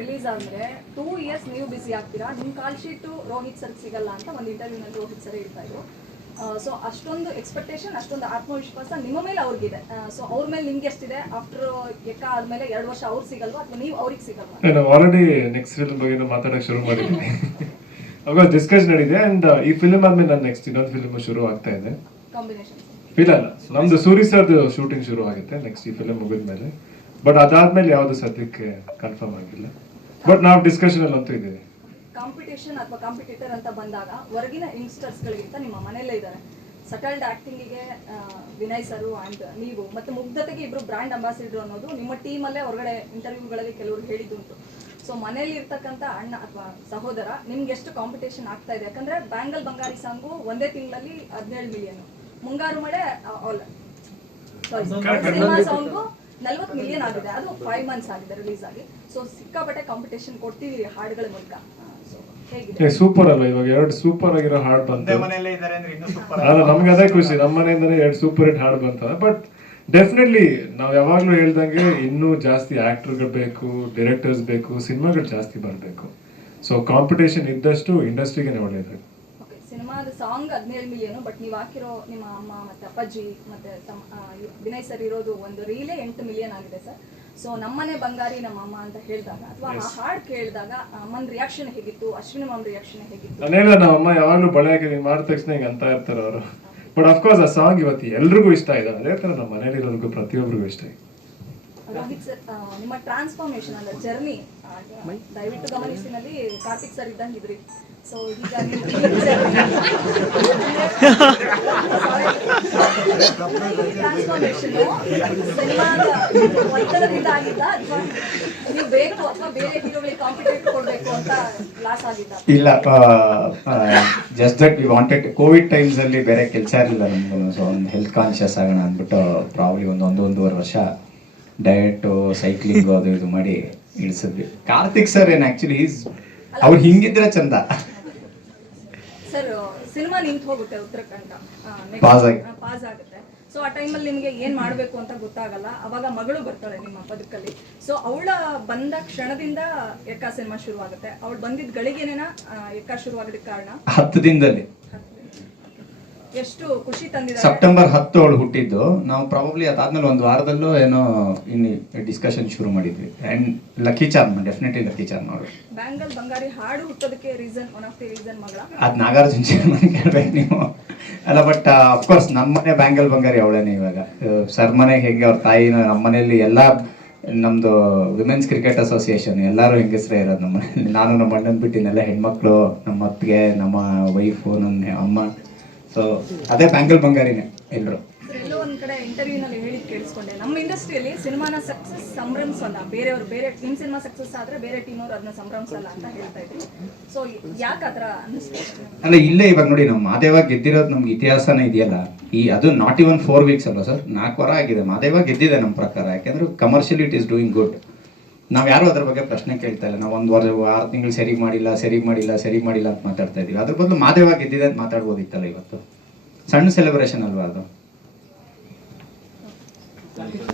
Release ಆದ್ರೆ two years ನೀವು ಬಿಸಿ ಆಗ್ತೀರಾ? ನಿಮ್ ಕಾಲ್ ಶೀಟ್ ರೋಹಿತ್ ಸರ್ ಸಿಗಲ್ಲ ಅಂತ ಒಂದು ಇಂಟರ್ವ್ಯೂನಲ್ಲಿ ರೋಹಿತ್ ಸರ್ ಹೇಳ್ತಾ ಇದ್ರು. ಸೊ ಅಷ್ಟೊಂದು ಎಕ್ಸ್ಪೆಕ್ಟೇಷನ್ ಅಷ್ಟೊಂದು ಆತ್ಮವಿಶ್ವಾಸ ನಿಮ್ಮ ಮೇಲೆ ಅವ್ರಿಗಿದೆ. ಸೊ ಅವ್ರ ಮೇಲೆ ನಿಮ್ಗೆ ಎಷ್ಟಿದೆ? ಆಫ್ಟರ್ ಎಕ್ಕ ಆದ್ಮೇಲೆ ಎರಡು ವರ್ಷ ಅವ್ರು ಸಿಗಲ್ವಾ? ಅಥವಾ ನೀವು ಅವ್ರಿಗೆ ಸಿಗಲ್ವಾ? ನಾವು ಆಲ್ರೆಡಿ ನೆಕ್ಸ್ಟ್ ಫಿಲ್ಮ್ ಬಗ್ಗೆ ಮಾತಾಡಕ್ ಶುರು ಮಾಡಿದ್ದೀನಿ ಅವಾಗ ಡಿಸ್ಕಸ್ ನಡೆದಿದೆ ಅಂಡ್ ಈ ಫಿಲ್ಮ್ ಆದ್ಮೇಲೆ ನಾನು ನೆಕ್ಸ್ಟ್ ಇನ್ನೊಂದು ಫಿಲ್ಮ್ ಶುರು ಆಗ್ತಾ ಇದೆ. ಕಾಂಬಿನೇಷನ್ ಇಲ್ಲ ಅಲ್ಲ. ನಮ್ದು ಸೂರಿ ಸರ್ದು ಶೂಟಿಂಗ್ ಶುರು ಆಗುತ್ತೆ ನೆಕ್ಸ್ಟ್ ಈ ಫಿಲ್ಮ್ ಮುಗಿದ್ಮೇಲೆ. ಬಟ್ ಅದಾದ್ಮೇಲೆ ಯಾವುದು ಸದ್ಯಕ್ಕೆ ಕನ್ಫರ್ಮ್ ಆಗಿಲ್ಲ. ಬಟ್ ನಾವು ಡಿಸ್ಕಷನ್ ಅಲ್ಲಿ ಅಂತೂ ಇದ್ದೀವಿ. ಕಾಂಪಿಟೇಷನ್ ಅಥವಾ ಕಾಂಪಿಟೇಟರ್ ಅಂತ ಬಂದಾಗ ಹೊರಗಿನ ಯಂಗ್ಸ್ಟರ್ಸ್ಗಳಿಗಿಂತ ನಿಮ್ಮ ಮನೆಯಲ್ಲೇ ಇದ್ದಾರೆ. ಸಟಲ್ಡ್ ಆಕ್ಟಿಂಗಿಗೆ ವಿನಯ್ ಸರು ಅಂಡ್ ನೀವು ಮತ್ತೆ ಮುಗ್ಧತೆಗೆ ಇಬ್ರು ಬ್ರ್ಯಾಂಡ್ ಅಂಬಾಸಿಡರ್ ಅನ್ನೋದು ನಿಮ್ಮ ಟೀಮಲ್ಲೇ ಹೊರಗಡೆ ಇಂಟರ್ವ್ಯೂಗಳಲ್ಲಿ ಕೆಲವರು ಹೇಳಿದ್ದುಂಟು ಸೊ ಮನೆಯಲ್ಲಿ ಇರ್ತಕ್ಕಂಥ ಅಣ್ಣ ಅಥವಾ ಸಹೋದರ ನಿಮ್ಗೆ ಎಷ್ಟು ಕಾಂಪಿಟೇಷನ್ ಆಗ್ತಾ ಇದೆ? ಯಾಕಂದ್ರೆ ಬ್ಯಾಂಗಲ್ ಬಂಗಾರಿ ಸಾಂಗು ಒಂದೇ ತಿಂಗಳಲ್ಲಿ ಹದಿನೇಳು million Mungaru Male all cinema song ನಲ್ವತ್ತು ಮಿಲಿಯನ್ ಆಗಿದೆ. ಅದು ಫೈವ್ ಮಂತ್ಸ್ ಆಗಿದೆ ರಿಲೀಸ್ ಆಗಿ. ಸೊ ಸಿಕ್ಕಾಪಟ್ಟೆ ಕಾಂಪಿಟೇಷನ್ ಕೊಡ್ತಿದೀವಿ ಹಾಡುಗಳ ಮೂಲಕ. ಸೊ ಹೇಗಿದೆ? ಸೂಪರ್ ಅಲ್ಲ. ಇವಾಗ ಎರಡು ಸೂಪರ್ ಆಗಿರೋ ಹಾಡು ಬಂತು. ಮನೆಯಲ್ಲೇ ಇದ್ದಾರೆ ಅಂದ್ರೆ ಇನ್ನೂ ಸೂಪರ್ ಅಲ್ಲ ನಮ್ಗೆ ಅದೇ ಖುಷಿ. ನಮ್ಮ ಮನೆಯಿಂದನೇ ಎರಡು ಸೂಪರ್ ಹಿಟ್ ಹಾಡು ಬಂತ. ಬಟ್ ಡೆಫಿನೆಟ್ಲಿ ನಾವು ಯಾವಾಗ್ಲೂ ಹೇಳ್ದಂಗೆ ಇನ್ನೂ ಜಾಸ್ತಿ ಆಕ್ಟರ್ಗಳು ಬೇಕು ಡೈರೆಕ್ಟರ್ಸ್ ಬೇಕು ಸಿನಿಮಾಗಳು ಜಾಸ್ತಿ ಬರಬೇಕು. ಸೊ ಕಾಂಪಿಟೇಷನ್ ಇದ್ದಷ್ಟು ಇಂಡಸ್ಟ್ರಿಗೆ ಒಳ್ಳೇದು ಓಕೆ ಸಿನಿಮಾದ ಸಾಂಗ್ ಹದಿನೇಳು ಮಿಲಿಯನ್ ಬಟ್ ನೀವು ಹಾಕಿರೋ ನಿಮ್ಮ ಅಮ್ಮ ಮತ್ತೆ ಅಪ್ಪಾಜಿ ಮತ್ತೆ ವಿನಯ್ ಸರ್ ಇರೋದು ಒಂದು ರೀಲೇ ಎಂಟು ಮಿಲಿಯನ್ ಆಗಿದೆ ಸರ್. ಸೊ ನಮ್ಮನೆ ಬಂಗಾರಿ ನಮ್ಮ ಅಮ್ಮ ಅಂತ ಹೇಳಿದಾಗ ಅಥವಾ ಆ ಹಾಡ್ ಕೇಳಿದಾಗ ಅಮ್ಮನ ರಿಯಾಕ್ಷನ್ ಹೇಗಿತ್ತು ಅಶ್ವಿನಿ ಮಾಮ್ ರಿಯಾಕ್ಷನ್ ಹೇಗಿತ್ತು? ನಾನು ಹೇಳಿದ ನಮ್ಮ ಅಮ್ಮ ಯಾವಾಗಲೂ ಬಳೆ ಹಾಕಿ ಮಾಡಿದ ತಕ್ಷಣ ಅಂತ ಇರ್ತಾರೆ ಅವರು. ಬಟ್ ಅಫ್ಕೋರ್ಸ್ ಆ ಸಾಂಗ್ ಇವತ್ತು ಎಲ್ರಿಗೂ ಇಷ್ಟ ಇದೆ ಅದೇ ಥರ ನಮ್ಮ ಮನೇಲಿ ಇರೋದಕ್ಕೂ ಪ್ರತಿಯೊಬ್ಬರಿಗೂ ಇಷ್ಟ ಇದೆ ರೋಹಿತ್ ಸರ್ ನಿಮ್ಮ ಟ್ರಾನ್ಸ್ಫಾರ್ಮೇಶನ್ ಅಂದ್ರೆ ಜರ್ನಿ ದಯವಿಟ್ಟು ಗಮನಿಸಿನಲ್ಲಿ ಕಾರ್ತಿಕ್ ಸರ್ ಇದ್ದಂಗೆ ಇದ್ರಿ. ಸೊ ಹೀಗಾಗಿ ಟ್ರಾನ್ಸ್ಫಾರ್ಮೇಶನ್ ಒತ್ತಡದಿಂದ ಆಗಿದ್ದ ಅಥವಾ ನೀವು ಬೇಕು ಅಥವಾ ಬೇರೆ ಹೀರೋಗಳಿಗೆ ಕಾಂಪಿಟೇಟ್ ಕೊಡಬೇಕು ಅಂತ ಲಾಸ್ ಆಗಿದ್ದ? ಇಲ್ಲ just that we wanted Covid times ಅಲ್ಲಿ ಬೇರೆ ಕೆಲಸ ಇರಲಿಲ್ಲ ನಮಗೂ. ಸೊ ಒಂದು ಹೆಲ್ತ್ ಕಾನ್ಶಿಯಸ್ ಆಗೋಣ ಅಂದ್ಬಿಟ್ಟು ಪ್ರಾಬ್ಲಿ ಒಂದು ಒಂದು ಒಂದೂವರೆ ವರ್ಷ ಡಯಟು ಸೈಕ್ಲಿಂಗ್ ಅದು ಇದು ಮಾಡಿ ಇಳಿಸಿದ್ವಿ. ಕಾರ್ತಿಕ್ ಸರ್ ಏನ್ ಆಕ್ಚುಲಿ ಅವ್ರು ಹಿಂಗಿದ್ರೆ ಚಂದ. ಸರ್ ಸಿನಿಮಾ ನಿಂತು ಹೋಗುತ್ತೆ Pause ಆಗಿ. ಪಾಸ್ ಆಗುತ್ತೆ. ಸೊ ಆ ಟೈಮಲ್ಲಿ ನಿಮಗೆ ಏನ್ ಮಾಡಬೇಕು ಅಂತ ಗೊತ್ತಾಗಲ್ಲ. ಅವಾಗ ಮಗಳು ಬರ್ತಾಳೆ ನಿಮ್ಮ ಬದುಕಲ್ಲಿ ಸೊ ಅವಳ ಬಂದ ಕ್ಷಣದಿಂದ ಎಕ್ಕ ಸಿನಿಮಾ ಶುರುವಾಗುತ್ತೆ. ಅವಳು ಬಂದಿದ್ದ ಗಳಿಗೆನೇನ ಎಕ್ಕ ಶುರು ಕಾರಣ? ಹತ್ತು ದಿನದಲ್ಲಿ. ಎಷ್ಟು ಖುಷಿ ತಂದಿದ್ದಾರೆ? ಸೆಪ್ಟೆಂಬರ್ ಹತ್ತು ಅವಳು ಹುಟ್ಟಿದ್ದು. ನಾವು ಪ್ರಾಬಬ್ಲಿ ಅದಾದ್ಮೇಲೆ ಒಂದು ವಾರದಲ್ಲೂ ಏನೋ ಇನ್ನು ಡಿಸ್ಕಷನ್ ಶುರು ಮಾಡಿದ್ವಿ. And lucky charm definitely lucky charm ಅವರು. ಬ್ಯಾಂಗಲ್ ಬಂಗಾರಿ ಹಾಡು ಹುಟ್ಟೋದಕ್ಕೆ reason one of the reason ಮಗಳ? ಅದು ನಾಗಾರ್ಜುನ ಶರ್ಮನ್ ಕೇಳ್ಬೇಕು ನೀವು. ಅಲ್ಲ ಬಟ್ ಅಫ್ಕೋರ್ಸ್ ನಮ್ಮ ಮನೆ ಬ್ಯಾಂಗಲ್ ಬಂಗಾರಿ ಅವಳೇನೆ ಇವಾಗ. ಸರ್ ಮನೆಗೆ ಹೆಂಗೆ ಅವ್ರ ತಾಯಿ ನಮ್ಮ ಮನೆಯಲ್ಲಿ ಎಲ್ಲ ನಮ್ದು ವಿಮೆನ್ಸ್ ಕ್ರಿಕೆಟ್ ಅಸೋಸಿಯೇಷನ್ ಎಲ್ಲರೂ ಹೆಂಗಸ್ರೇ ಇರೋದು ನಮ್ಮ ನಾನು ನಮ್ಮ ಅಣ್ಣನ ಬಿಟ್ಟಿನೆಲ್ಲ ಹೆಣ್ಮಕ್ಳು ನಮ್ಮ ಅತ್ತಿಗೆ ನಮ್ಮ ವೈಫು ನನ್ನ ಅಮ್ಮ. ಸೊ ಅದೇ ಬ್ಯಾಂಗಲ್ ಬಂಗಾರಿನೇ ಎಲ್ಲರೂ ಎಲ್ಲೋ ಒಂದ್ ಕಡೆ ಇಂಟರ್ವ್ಯೂನಲ್ಲಿ ಹೇಳಿದ್ ಕೇಳಿಸ್ಕೊಂಡೆ. ನಮ್ಮ ಇಂಡಸ್ಟ್ರಿಯಲ್ಲಿ ಸಿನಿಮಾನ ಸಕ್ಸಸ್ ಸಂಭ್ರಮಿಸಲ್ಲ. ಬೇರೆಯವರು ಬೇರೆ ಟೀಮ್ ಸಿನಿಮಾ ಸಕ್ಸಸ್ ಆದ್ರೆ ಬೇರೆ ಟೀಮ್ ಅವ್ರು ಅದನ್ನ ಸಂಭ್ರಮಿಸಲ್ಲ ಅಂತ ಹೇಳ್ತಾ ಇದ್ರು. ಸೊ ಯಾಕೆ ಆತರ ಅಲ್ಲ ಇಲ್ಲೇ ಇವಾಗ ನೋಡಿ ನಮ್ಮ ಮಾದೇವ ಗೆದ್ದಿರೋದು ನಮ್ಗೆ ಇತಿಹಾಸನೇ ಇದೆಯಲ್ಲ. ಈ ಅದು ನಾಟ್ ಇವನ್ ಫೋರ್ ವೀಕ್ಸ್ ಅಲ್ವಾ ಸರ್? ನಾಲ್ಕು ವಾರ ಆಗಿದೆ. ಮಾದೇವ ಗೆದ್ದಿದೆ ನಮ್ಮ ಪ್ರಕಾರ. ಯಾಕೆಂದ್ರೆ commercially it is doing good ನಾವು ಯಾರು ಅದ್ರ ಬಗ್ಗೆ ಪ್ರಶ್ನೆ ಕೇಳ್ತಾ ಇಲ್ಲ. ನಾವು ಒಂದು ವಾರ ಆರು ತಿಂಗಳು ಸರಿ ಮಾಡಿಲ್ಲ ಸರಿ ಮಾಡಿಲ್ಲ ಸರಿ ಮಾಡಿಲ್ಲ ಅಂತ ಮಾತಾಡ್ತಾ ಇದೀವಿ. ಅದ್ರ ಬದಲು ಮಾದೇವಾಗಿ ಇದ್ದಿದೆ ಅಂತ ಮಾತಾಡ್ಬೋದಿತ್ತಲ್ಲ ಇವತ್ತು? ಸಣ್ಣ ಸೆಲೆಬ್ರೇಷನ್ ಅಲ್ವಾ ಅದು?